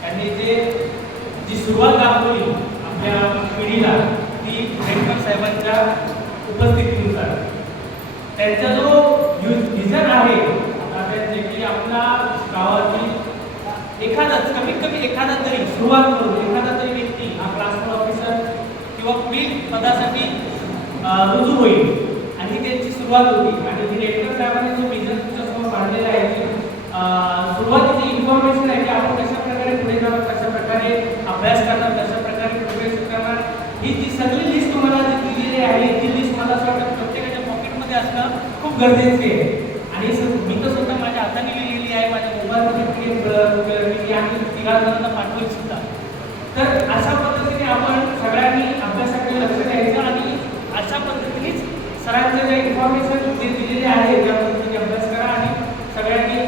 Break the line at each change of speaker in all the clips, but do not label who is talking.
त्यांनी जे जी सुरुवात दाखवली आपल्या पिढीला ती भेटकर साहेबांच्या उपस्थितीनुसार. त्यांचा जो विजन आहे तात्यांचे की आपल्या गावातील एखादाच कमीत कमी एखादा तरी सुरुवात करून एखादा तरी व्यक्ती हा क्लास ऑफिसर किंवा पुढील पदासाठी रुजू होईल. आणि ही त्यांची सुरुवात होती. आणि डिरेक्टर साहेबांनी जो विजन तुमच्यासमोर मांडलेला आहे की अं, सुरुवातीची इन्फॉर्मेशन आहे की आपण कशा प्रकारे पुढे जाणार कशा प्रकारे अभ्यास करणार कशा प्रकारे प्रोग्रेस करणार ही जी सगळी लिस्ट तुम्हाला जी दिलेली आहे ती लिस्ट मला असं वाटतं प्रत्येकाच्या पॉकेटमध्ये असणं खूप गरजेचे आहे. आणि मी तर स्वतः माझ्या हाताने लिहिलेली आहे माझ्या मोबाईलमध्ये पी मी आणि तिघा जणांना पाठवेल सुद्धा. तर अशा पद्धतीने आपण सगळ्यांनी अभ्यासाकडे लक्ष द्यायचं आणि अशा पद्धतीनेच सरांचं जे इन्फॉर्मेशन जे दिलेले आहे त्यामध्ये पद्धतीने अभ्यास करा आणि सगळ्यांनी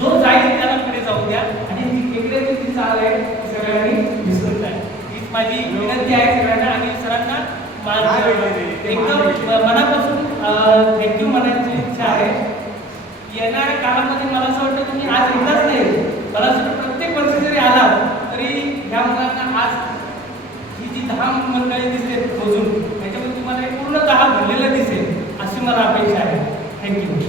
जो जाईल त्याला पुढे जाऊ द्या आणि ती केंद्राची जी चाल आहे ती सगळ्यांनी विसरून द्या हीच माझी विनंती आहे सगळ्यांना आणि सरांना एकदम मनापासून थँक्यू म्हणायची इच्छा आहे. येणाऱ्या काळामध्ये मला असं वाटतं तुम्ही आज एकदाच नाही. मला असं वाटतं प्रत्येक वर्षी जरी आला तरी ह्या मुलांना आज ही जी दहा मंडळी दिसते मोजून त्याच्यामध्ये तुम्हाला पूर्ण दहा भरलेलं दिसेल अशी मला अपेक्षा आहे. थँक्यू